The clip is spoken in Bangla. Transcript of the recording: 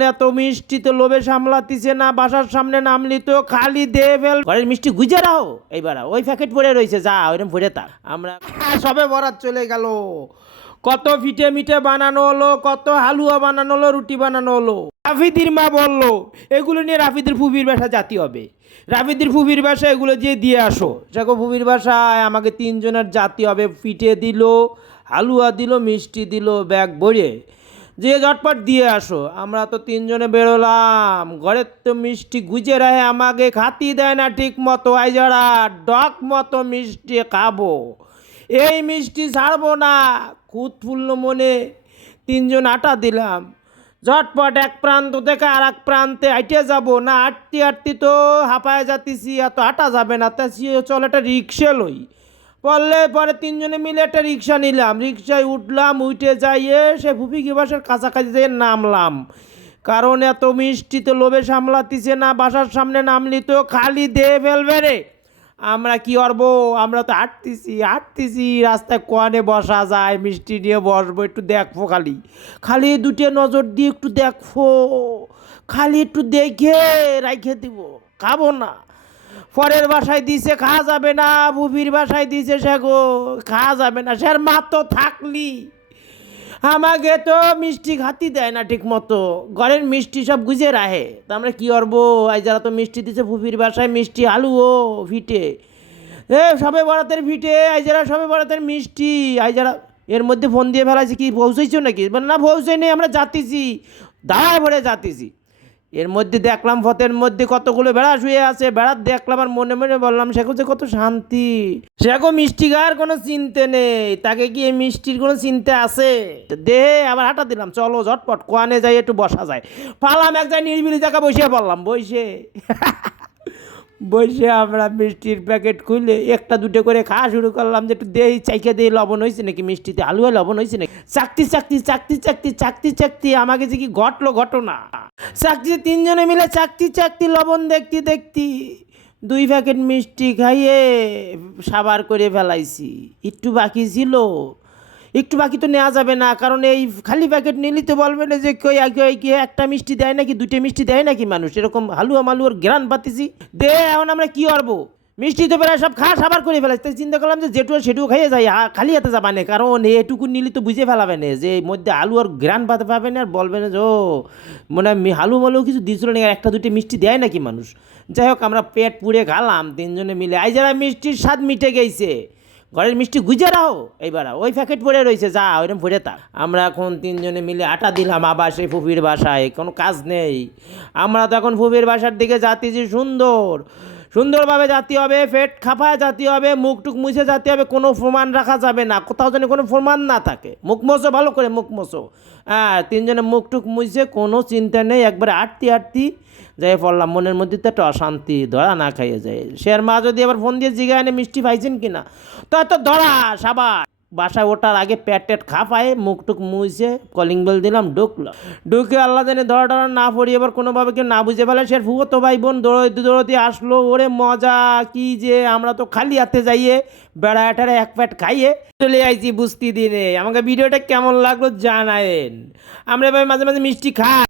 এত মিষ্টি তো লোভে সামলাতিছে না, বাসার সামনে নামলি তো খালি দে ফেল। ঘরের মিষ্টি গুজে রাও, এইবার ওই প্যাকেট পড়ে রয়েছে, যা ওইরকম ভরে থাক। আমরা সবে বরাত চলে গেল, কত ফিটে মিটে বানানো হলো, কত হালুয়া বানানো হলো, রুটি বানানো হলো। রাফিদির মা বললো এগুলো নিয়ে রাফিদের ফুবির বাসা জাতি হবে, রাফিদির ফুবির বাসা এগুলো দিয়ে আসো। দেখো ফুবির বাসায় আমাকে 3 জনের জাতি হবে, পিঠে দিল, হালুয়া দিল, মিষ্টি দিল, ব্যাগ ভরে যে ঝটপট দিয়ে আসো। আমরা তো 3 জনে বেরোলাম, ঘরের তো মিষ্টি গুজে রাহে আমাকে খাতি দেয় না ঠিক মতো। আইজারা ডক মতো মিষ্টি খাবো, এই মিষ্টি ছাড়বো না। খুদ ফুল্ল মনে 3 জন আটা দিলাম, ঝটপট এক প্রান্ত থেকে আর এক প্রান্তে আইটে যাব না। আটতি আটতি তো হাঁপায় যাতিছি, এত আটা যাবে না, তা চল একটা রিক্সা লই। পরে 3 জনে মিলে একটা রিক্সা নিলাম, রিক্সায় উঠলাম, উঠে যাইয়ে সে ফুফি কি বাসার কাছাকাছি যেয়ে নামলাম। কারণ এত মিষ্টি তো লোভে সামলাতিছে না, বাসার সামনে নামলি তো খালি দে ফেলবে রে। আমরা কি করবো, আমরা তো হাঁটতেছি রাস্তায় কোয়ানে বসা যায়, মিষ্টি নিয়ে বসবো, একটু দেখবো, খালি খালি দুটো নজর দিয়ে একটু দেখবো, খালি একটু দেখে রাইখে দিব, খাবো না। পরের বাসায় দিছে খাওয়া যাবে না, বুবির বাসায় দিছে সে গো খাওয়া যাবে না। সে মা তো থাকলি আমাকে তো মিষ্টি খাতি দেয় না ঠিক মতো, ঘরের মিষ্টি সব গুজে রাহে। তো আমরা কী করবো, আজ যারা তো মিষ্টি দিছে ফুফির বাসায়, মিষ্টি আলু ও ফিটে সবে বরাতের ফিটে, আজ যারা সবে বরাতের মিষ্টি, আজ যারা এর মধ্যে ফোন দিয়ে ফেলাইছে কি পৌঁছাইছো নাকি, না পৌঁছাই নেই, আমরা যাতিছি, দাঁড়ায় ভরে যাতিছি। এর মধ্যে দেখলাম ফতের মধ্যে কতগুলো বেড়া শুয়ে আছে, বেড়া দেখলাম আর মনে মনে বললাম সেগো যে কত শান্তি, সেগো মিষ্টি গার কোনো চিনতে নেই, তাকে কি এই মিষ্টির কোনো চিনতে আছে? দেহে আবার হাঁটা দিলাম, চলো ঝটপট কোয়ানে যাই একটু বসা যায়। পালাম এক জায়গায় নিরিবিলি জায়গা বসে পড়লাম, বসে আমরা মিষ্টির প্যাকেট খুলে একটা দুটো করে খাওয়া শুরু করলাম, যে একটু দেই চাইকে দিয়ে লবণ হয়েছে নাকি, মিষ্টিতে আলুয়া লবণ হয়েছে নাকি। চাকতি আমাকে যে কি ঘটলো ঘটনা। চাকতি 3 জনে মিলে চাকতি লবণ দেখতি 2 প্যাকেট মিষ্টি খাইয়ে সাবার করে ফেলাইছি। একটু বাকি ছিল, একটু বাকি তো নেওয়া যাবে না, কারণ এই খালি প্যাকেট নিলেই তো বলবে না যে কই কি একটা মিষ্টি দেয় নাকি, 2টে মিষ্টি দেয় নাকি মানুষ, এরকম হালুয়া মালুয়ার গ্রান পাতিছি দে। এখন আমরা কি করবো, মিষ্টি তো প্রায় সব খাওয়া সাবার করে ফেলাইছি। তাই চিন্তা করলাম যে যেটুকু সেটুকু খাইয়ে যাই, খালি হাতে যাবা না, কারণ এটুকু নিলে তো বুঝে ফেলাবে না যে মধ্যে আলু আর গ্রান পাতে পাবে না, আর বলবে না যে ও মনে হয় হালু মালুও কিছু দিয়েছিল না, একটা 2টে মিষ্টি দেয় নাকি মানুষ। যাই হোক আমরা পেট পুড়ে খালাম 3 জনে মিলে। আই যারা মিষ্টির স্বাদ মিটে গেছে, ঘরের মিষ্টি গুজে রাও, এইবার ওই প্যাকেট পড়ে রয়েছে, যা ওইরকম ভরে থাক। আমরা এখন 3 জনে মিলে আটা দিলাম আবার সেই ফুফির বাসায়, কোনো কাজ নেই। আমরা তো এখন ফুফির বাসার দিকে যাতেছি, সুন্দরভাবে জাতি হবে, পেট খাপায় জাতি হবে, মুখ টুক মুছে জাতি হবে, কোনো প্রমাণ রাখা যাবে না, কোথাও যেন কোনো প্রমাণ না থাকে। মুখ মোছো, ভালো করে মুখ মোছো। 3 জনে মুখ টুক মুছে, কোনো চিন্তা নেই, একবারে আটতি যাই পড়লাম। মনের মধ্যে তো একটা অশান্তি, ধরা না খাইয়ে যায়। শের মা যদি আবার ফোন দিয়ে জিগায় এনে মিষ্টি পাইছেন কিনা, তো এত ধরা সাবার। বাসায় ওঠার আগে পেট খাপায় মুখ টুক মুছে কলিং বেল দিলাম, ঢুকে আল্লাহ জানে ধরা না পড়ি, এবার কোনোভাবে কেউ না বুঝে ফেলে। সে ফুফো ভাই বোন দৌড়তে আসলো, ওরে মজা কি যে, আমরা তো খালি হাতে যাইয়ে বেড়া এটারে এক প্যাট খাইয়ে চলে আইছি বুঝতে দিনে। আমাকে ভিডিওটা কেমন লাগলো জানায়েন। আমরা ভাই মাঝে মাঝে মিষ্টি খাই।